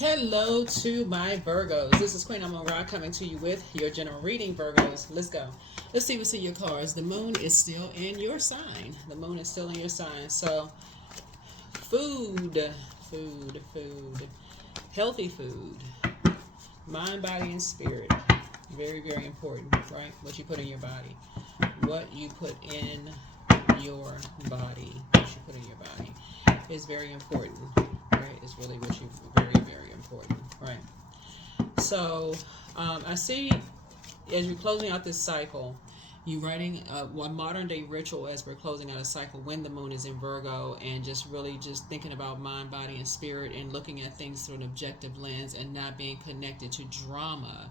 Hello to my Virgos. This is Queen Amun Ra coming to you with your general reading, Virgos. Let's go. Let's see what's in your cards. The moon is still in your sign. The moon is still in your sign. So, food. Healthy food. Mind, body, and spirit. Very, very important, right? What you put in your body. What you put in your body. What you put in your body is very important, right? It's really what you very, very important, right? So, I see as you're closing out this cycle, you writing one modern day ritual as we're closing out a cycle when the moon is in Virgo, and just really just thinking about mind, body, and spirit, and looking at things through an objective lens and not being connected to drama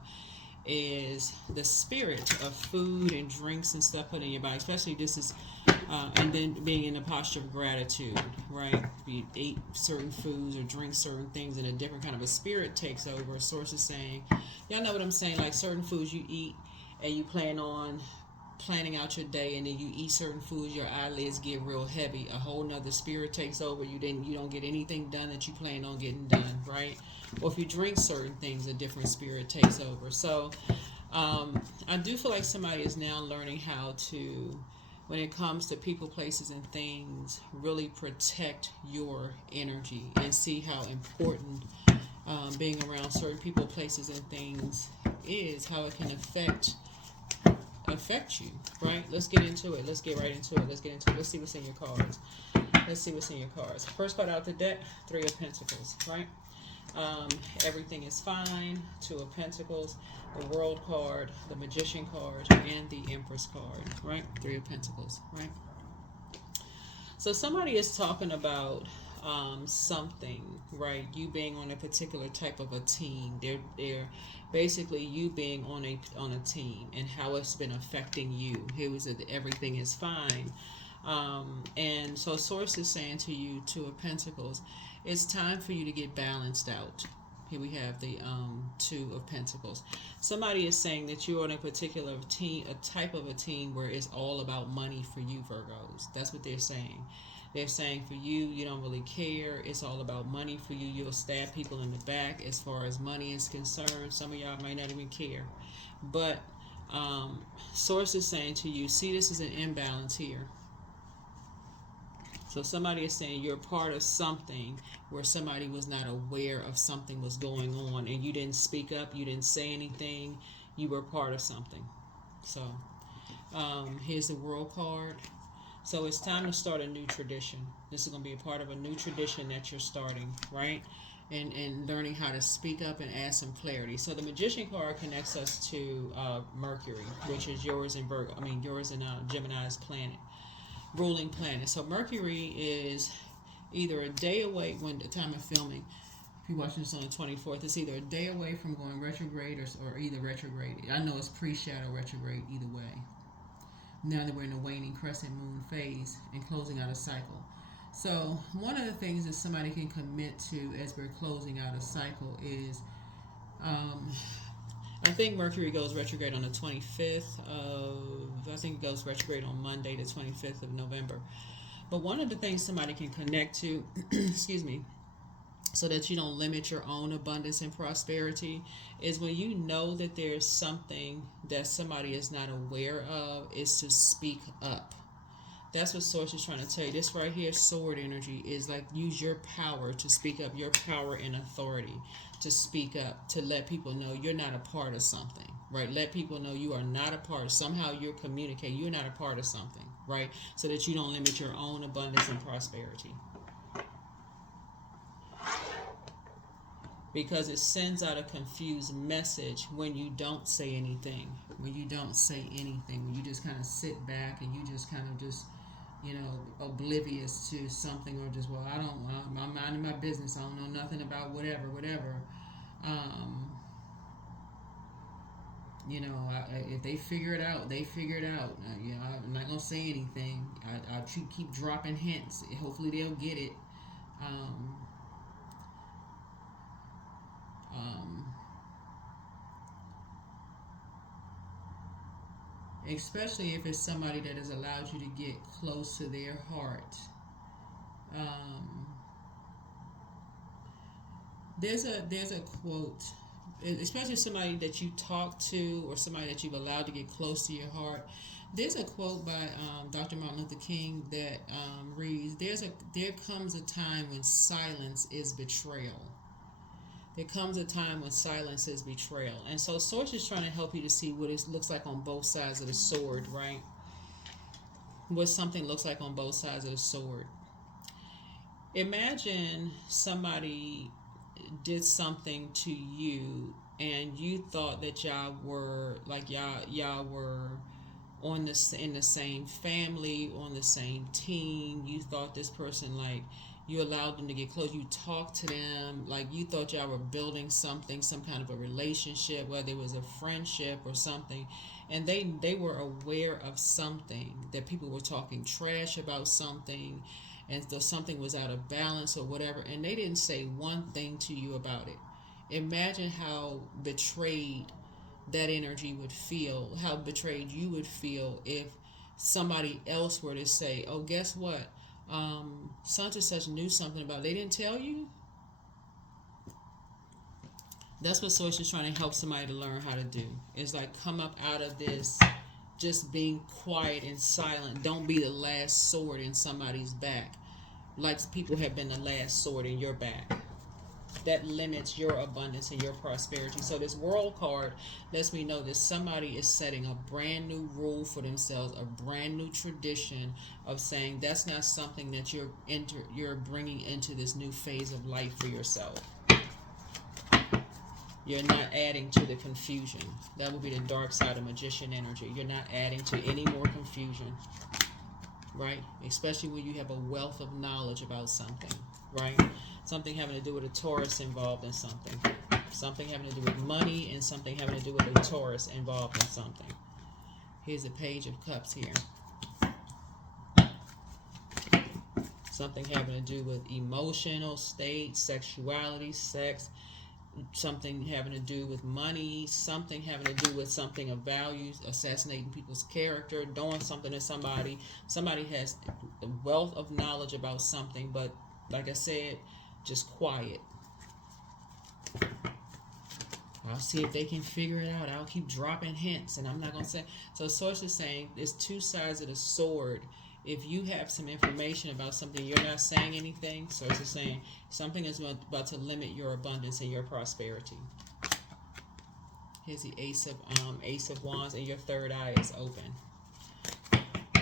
is the spirit of food and drinks and stuff put in your body. Especially this is, and then being in a posture of gratitude, right? If you ate certain foods or drink certain things, and a different kind of a spirit takes over. A source is saying, y'all know what I'm saying? Like certain foods you eat, and you plan on planning out your day, and then you eat certain foods, your eyelids get real heavy. A whole nother spirit takes over. You don't get anything done that you plan on getting done, right? Or if you drink certain things, a different spirit takes over. So I do feel like somebody is now learning how to, when it comes to people, places, and things, really protect your energy and see how important being around certain people, places, and things is, how it can affect you, right? Let's get into it. Let's get right into it. Let's see what's in your cards. First card out the deck, Three of Pentacles, right? Everything is fine. Two of Pentacles, the World card, the Magician card, and the Empress card, right? Three of Pentacles, right? So somebody is talking about something, right? You being on a particular type of a team. They're basically you being on a team and how it's been affecting you. Here was that everything is fine. And so source is saying to you, Two of Pentacles, it's time for you to get balanced out. Here we have the Two of Pentacles. Somebody is saying that you're on a particular team, a type of a team where it's all about money for you, Virgos. That's what they're saying. They're saying for you, you don't really care. It's all about money for you. You'll stab people in the back as far as money is concerned. Some of y'all might not even care. But source is saying to you, see, this is an imbalance here. So somebody is saying you're part of something where somebody was not aware of something was going on, and you didn't speak up, you didn't say anything, you were part of something. So here's the World card. So it's time to start a new tradition. This is going to be a part of a new tradition that you're starting, right? And learning how to speak up and add some clarity. So the Magician card connects us to Mercury, which is yours in Virgo. Yours in Gemini's planet. Ruling planet. So Mercury is either a day away when the time of filming. If you're watching this on the 24th, it's either a day away from going retrograde or either retrograde. I know it's pre-shadow retrograde either way. Now that we're in a waning crescent moon phase and closing out a cycle. So one of the things that somebody can commit to as we're closing out a cycle is I think Mercury goes retrograde on the 25th I think it goes retrograde on Monday, the 25th of November. But one of the things somebody can connect to, excuse me, so that you don't limit your own abundance and prosperity, is when you know that there's something that somebody is not aware of, is to speak up. That's what Source is trying to tell you. This right here, sword energy, is like use your power to speak up, your power and authority to speak up, to let people know you're not a part of something, right? Let people know you are not a part. Somehow you're communicating, you're not a part of something, right? So that you don't limit your own abundance and prosperity. Because it sends out a confused message when you don't say anything. When you just kind of sit back and you just kind of just, oblivious to something, or just, I'm minding my business. I don't know nothing about whatever. If they figure it out, they figure it out. I'm not gonna say anything. I keep dropping hints. Hopefully they'll get it. Especially if it's somebody that has allowed you to get close to their heart. There's a quote, especially somebody that you talk to or somebody that you've allowed to get close to your heart. There's a quote by Dr. Martin Luther King that reads, There comes a time when silence is betrayal." There comes a time when silence is betrayal. And so Source is trying to help you to see what it looks like on both sides of the sword, right? What something looks like on both sides of the sword. Imagine somebody did something to you and you thought that y'all were on this in the same family, on the same team. You thought this person, like, you allowed them to get close, you talked to them, like you thought y'all were building something, some kind of a relationship, whether it was a friendship or something, and they were aware of something, that people were talking trash about something, and something was out of balance or whatever, and they didn't say one thing to you about it. Imagine how betrayed that energy would feel, how betrayed you would feel if somebody else were to say, "Oh, guess what? Such and such knew something about it. They didn't tell you." That's what Source is trying to help somebody to learn how to do. It's like, come up out of this just being quiet and silent. Don't be the last sword in somebody's back, like people have been the last sword in your back. That limits your abundance and your prosperity. So this World card lets me know that somebody is setting a brand new rule for themselves, a brand new tradition of saying that's not something that you're bringing into this new phase of life for yourself. You're not adding to the confusion. That would be the dark side of Magician energy. You're not adding to any more confusion, right? Especially when you have a wealth of knowledge about something, right? Something having to do with a Taurus involved in something. Something having to do with money and something having to do with a Taurus involved in something. Here's a Page of Cups here. Something having to do with emotional state, sexuality, sex. Something having to do with money. Something having to do with something of values, assassinating people's character, doing something to somebody. Somebody has a wealth of knowledge about something, but like I said, just quiet. I'll see if they can figure it out. I'll keep dropping hints, and I'm not going to say. So Source is saying there's two sides of the sword. If you have some information about something, you're not saying anything. Source is saying something is about to limit your abundance and your prosperity. Here's the Ace of Wands, and your third eye is open.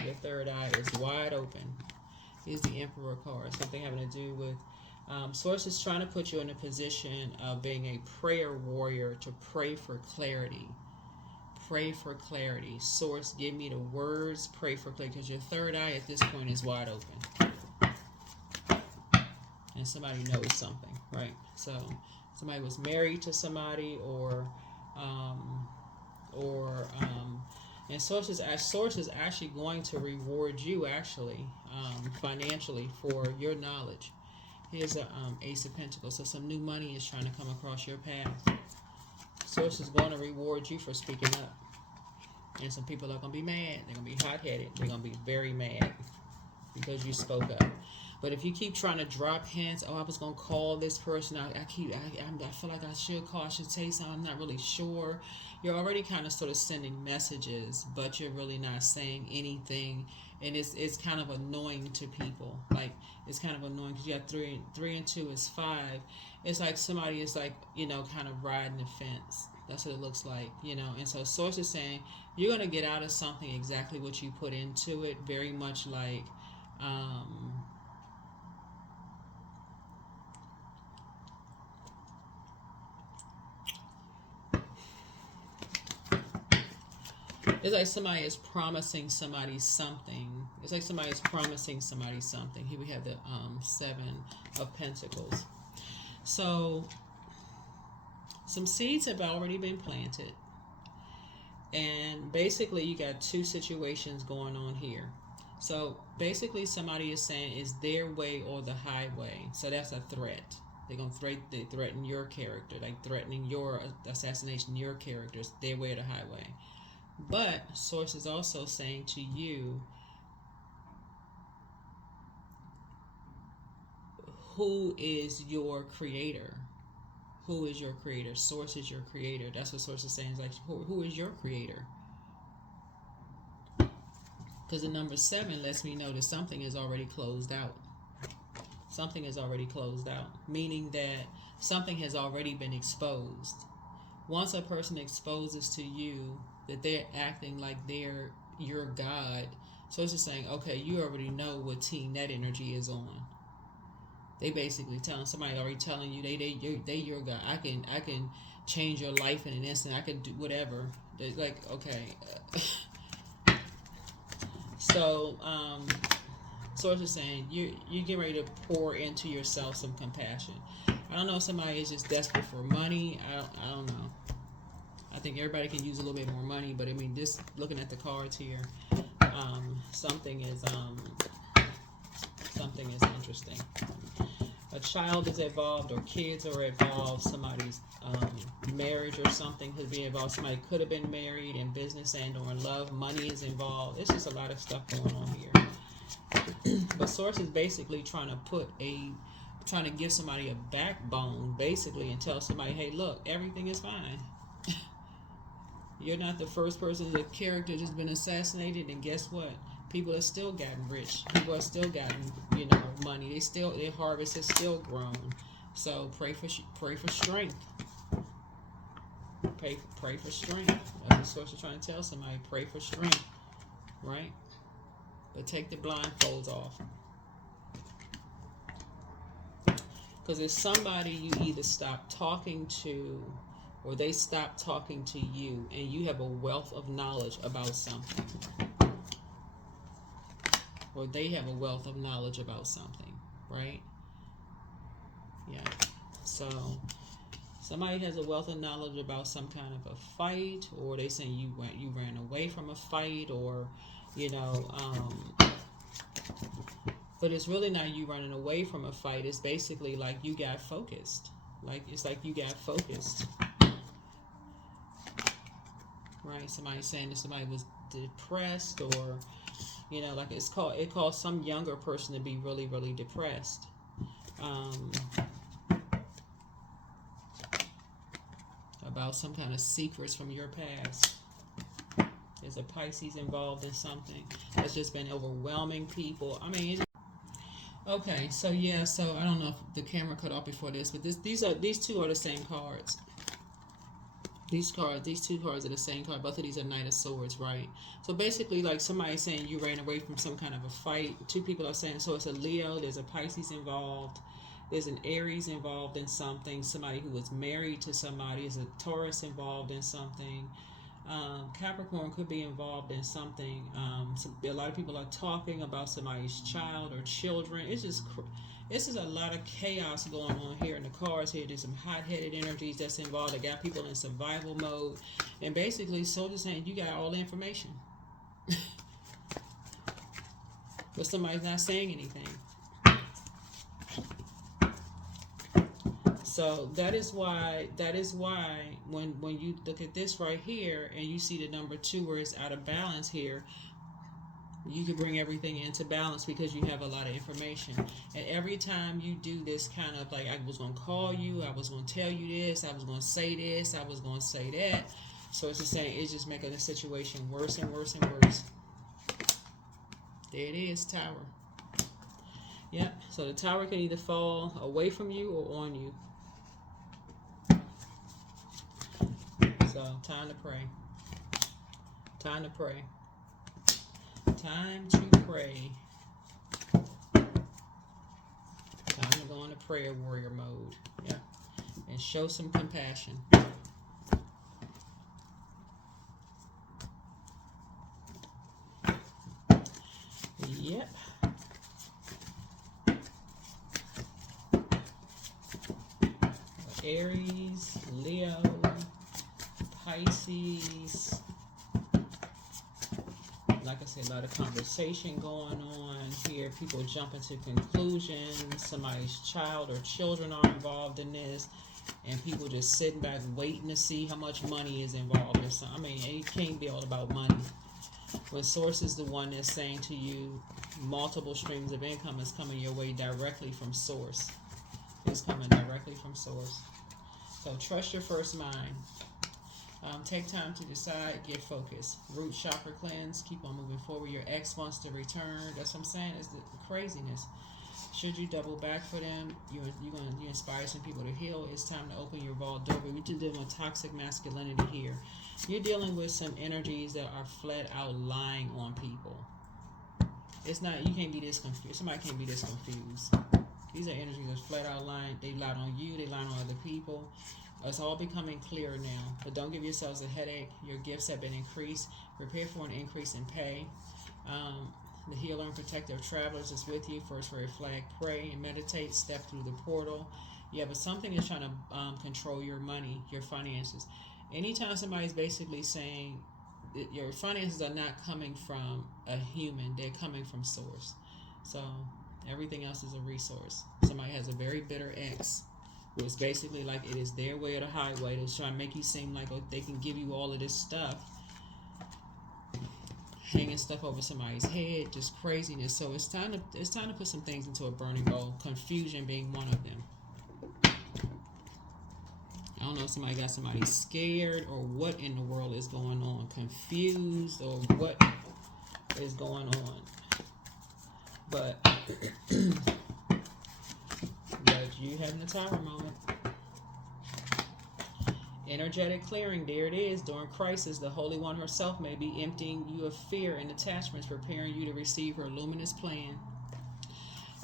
Your third eye is wide open. Here's the Emperor card. Something having to do with Source is trying to put you in a position of being a prayer warrior to pray for clarity. Pray for clarity. Source, give me the words. Pray for clarity, because your third eye at this point is wide open, and somebody knows something, right? So somebody was married to somebody, and Source is actually going to reward you financially for your knowledge. Here's a Ace of Pentacles. So some new money is trying to come across your path. Source is going to reward you for speaking up. And some people are going to be mad. They're going to be hot-headed. They're going to be very mad because you spoke up. But if you keep trying to drop hints, I was going to call this person. I feel like I should call. I should say something. I'm not really sure. You're already kind of sort of sending messages, but you're really not saying anything. And it's kind of annoying to people. Like, it's kind of annoying because you have three and two is 5. It's like somebody is like, kind of riding the fence. That's what it looks like, And so Source is saying you're going to get out of something exactly what you put into it. Very much like, it's like somebody is promising somebody something. It's like somebody is promising somebody something. Here we have the 7 of Pentacles. So some seeds have already been planted. And basically you got two situations going on here. So basically somebody is saying it's their way or the highway. So that's a threat. They're going to threaten your character, like threatening your assassination, your characters, their way or the highway. But Source is also saying to you, who is your creator? Who is your creator? Source is your creator. That's what Source is saying. Is like, who is your creator? Because the number 7 lets me know that something is already closed out. Something is already closed out, meaning that something has already been exposed. Once a person exposes to you that they're acting like they're your God, so it's just saying, okay, you already know what team that energy is on. They basically somebody already telling you they your God. I can change your life in an instant. I can do whatever. They're like, okay. So Source is saying you get ready to pour into yourself some compassion. I don't know if somebody is just desperate for money. I don't know. I think everybody can use a little bit more money, but I mean, this looking at the cards here, something is interesting. A child is involved, or kids are involved. Somebody's marriage or something could be involved. Somebody could have been married, in business and or in love. Money is involved. It's just a lot of stuff going on here. But Source is basically trying to give somebody a backbone, basically, and tell somebody, hey, look, everything is fine. You're not the first person. The character just been assassinated, and guess what? People have still gotten rich. People have still gotten, money. Their harvest has still grown. So pray for strength. Pray for strength. That's what Source is trying to tell somebody. Pray for strength, right? But take the blindfolds off. Because if somebody you either stop talking to, or they stop talking to you, and you have a wealth of knowledge about something, or they have a wealth of knowledge about something, right? Yeah. So somebody has a wealth of knowledge about some kind of a fight, or they saying you ran away from a fight, or but it's really not you running away from a fight. It's basically like you got focused. It's like you got focused. Right? Somebody's saying that somebody was depressed, or it calls some younger person to be really, really depressed. About some kind of secrets from your past. There's a Pisces involved in something that's just been overwhelming people. I mean, okay, so yeah, so I don't know if the camera cut off before this, but these two are the same cards. These two cards are the same card. Both of these are Knight of Swords, right? So basically, like somebody saying you ran away from some kind of a fight. Two people are saying, so it's a Leo, there's a Pisces involved, there's an Aries involved in something, somebody who was married to somebody, there's a Taurus involved in something. Capricorn could be involved in something. A lot of people are talking about somebody's child or children. It's just a lot of chaos going on here in the cards here. There's some hot-headed energies that's involved. They got people in survival mode. And basically, Soldier's saying you got all the information. But somebody's not saying anything. So that is why when you look at this right here and you see the number 2 where it's out of balance here, you can bring everything into balance because you have a lot of information. And every time you do this kind of like, I was going to call you, I was going to tell you this, I was going to say this, I was going to say that. So it's just saying, it's just making the situation worse and worse and worse. There it is, Tower. Yep. So the Tower can either fall away from you or on you. So time to pray. Time to pray. Time to pray. Time to go into prayer warrior mode. Yeah. And show some compassion. Yep. Aries, Leo, Pisces. Like I said, a lot of conversation going on here. People jumping to conclusions. Somebody's child or children are involved in this. And people just sitting back waiting to see how much money is involved. I mean, it can't be all about money. When Source is the one that's saying to you, multiple streams of income is coming your way directly from Source. It's coming directly from Source. So trust your first mind. Take time to decide, get focused. Root chakra cleanse, keep on moving forward. Your ex wants to return. That's what I'm saying, is the craziness. Should you double back for them, you inspire some people to heal. It's time to open your vault door. But we're dealing with toxic masculinity here. You're dealing with some energies that are flat out lying on people. It's not, you can't be this confused. Somebody can't be this confused. These are energies that's flat out lying. They lied on you, they lied on other people. It's all becoming clearer now. But don't give yourselves a headache. Your gifts have been increased. Prepare for an increase in pay. The healer and protector of travelers is with you. First red flag, pray and meditate. Step through the portal. Yeah, but something is trying to control your money, your finances. Anytime somebody's basically saying that your finances are not coming from a human, they're coming from source. So everything else is a resource. Somebody has a very bitter ex, who is basically like it is their way or the highway. They're trying to make you seem like they can give you all of this stuff, hanging stuff over somebody's head, just craziness. So it's time to put some things into a burning bowl. Confusion being one of them. I don't know if somebody got somebody scared or what in the world is going on, confused or what is going on. But you having a tower moment. Energetic clearing, there it is. During crisis, the Holy One herself may be emptying you of fear and attachments, preparing you to receive her luminous plan.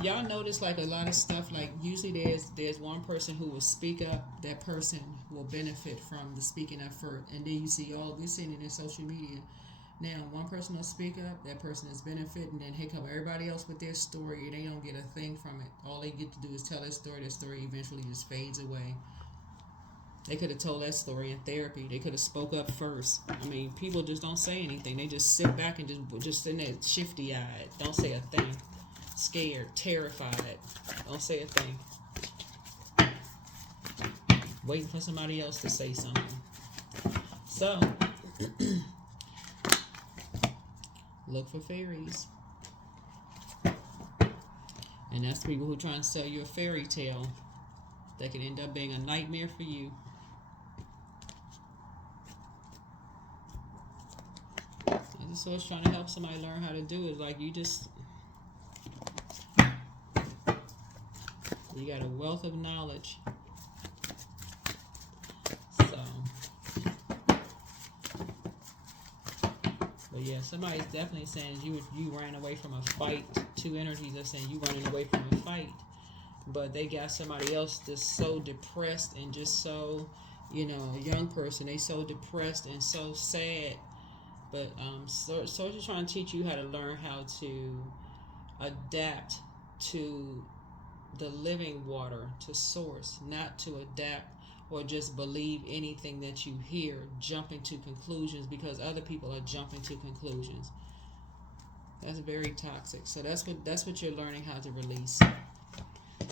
Y'all notice like a lot of stuff, like usually there's one person who will speak up, that person will benefit from the speaking up first, and then you see we're seeing it in social media. Now, one person will speak up, that person is benefiting, then here come everybody else with their story, and they don't get a thing from it. All they get to do is tell their story eventually just fades away. They could have told that story in therapy. They could have spoke up first. I mean, people just don't say anything. They just sit back and just in there shifty-eyed. Don't say a thing. Scared, terrified. Don't say a thing. Waiting for somebody else to say something. So, look for fairies. And that's people who try and sell you a fairy tale that can end up being a nightmare for you. And this is what I was trying to help somebody learn how to do, is like you got a wealth of knowledge. So, but yeah, somebody's definitely saying you ran away from a fight. Two energies are saying you running away from a fight, but they got somebody else that's so depressed and just so, a young person. They so depressed and so sad. But so just trying to teach you how to learn how to adapt to the living water, to source, not to adapt or just believe anything that you hear, jumping to conclusions because other people are jumping to conclusions. That's very toxic. So that's what you're learning how to release.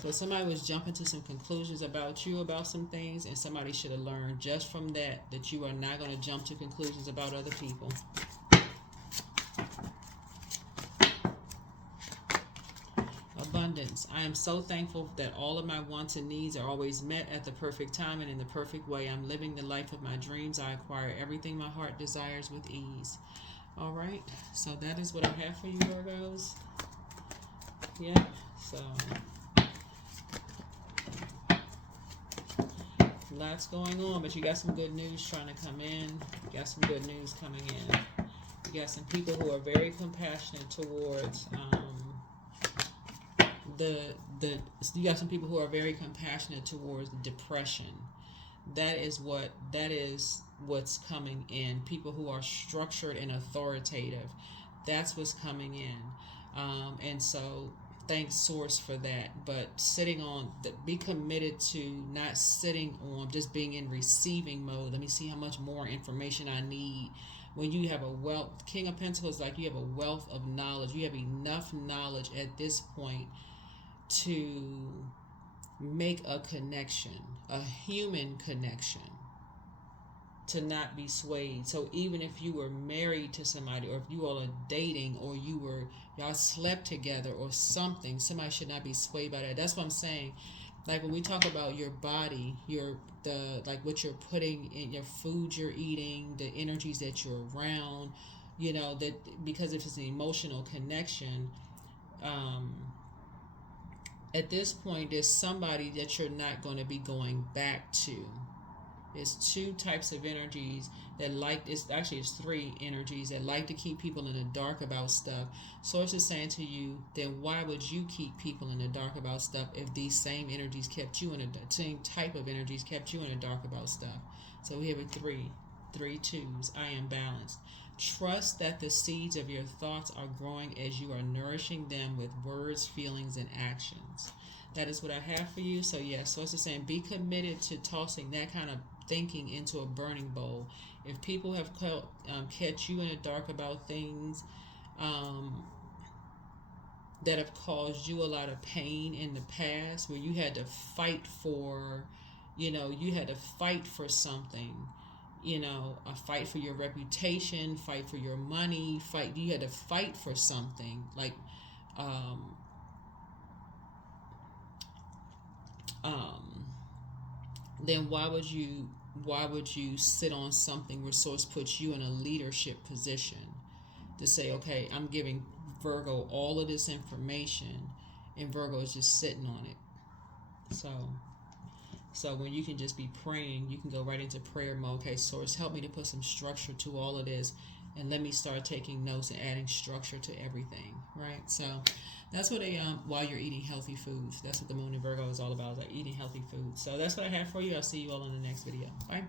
So somebody was jumping to some conclusions about you, about some things, and somebody should have learned just from that you are not going to jump to conclusions about other people. Abundance. I am so thankful that all of my wants and needs are always met at the perfect time and in the perfect way. I'm living the life of my dreams. I acquire everything my heart desires with ease. All right. So that is what I have for you, Virgos. Yeah. So lots going on, but you got some good news trying to come in. You got some good news coming in. You got some people who are very compassionate towards you got some people who are very compassionate towards depression. That is what's coming in. People who are structured and authoritative. That's what's coming in. And so thank source for that. But be committed to not sitting on, just being in receiving mode. Let me see how much more information I need. When you have a wealth, King of Pentacles, like you have a wealth of knowledge. You have enough knowledge at this point to make a connection, a human connection, to not be swayed. So even if you were married to somebody, or if you all are dating, or y'all slept together or something, somebody should not be swayed by that. That's what I'm saying. Like when we talk about your body, like what you're putting in, your food you're eating, the energies that you're around, that because if it's an emotional connection, um, at this point there's somebody that you're not going to be going back to. It's two types of energies that it's three energies that like to keep people in the dark about stuff. Source is saying to you, then why would you keep people in the dark about stuff if these same energies kept you in the same type of energies kept you in the dark about stuff? So we have a three twos. I am balanced. Trust that the seeds of your thoughts are growing as you are nourishing them with words, feelings, and actions. That is what I have for you. So yes, Source is saying be committed to tossing that kind of thinking into a burning bowl. If people have catch you in the dark about things that have caused you a lot of pain in the past, where you had to fight for, you had to fight for something, a fight for your reputation, fight for your money, you had to fight for something like, then why would you sit on something where Source puts you in a leadership position to say, okay, I'm giving Virgo all of this information, and Virgo is just sitting on it. So when you can just be praying, you can go right into prayer mode. Okay, Source, help me to put some structure to all of this, and let me start taking notes and adding structure to everything, right? So that's what while you're eating healthy foods, that's what the moon in Virgo is all about, like eating healthy foods. So that's what I have for you. I'll see you all in the next video. Bye.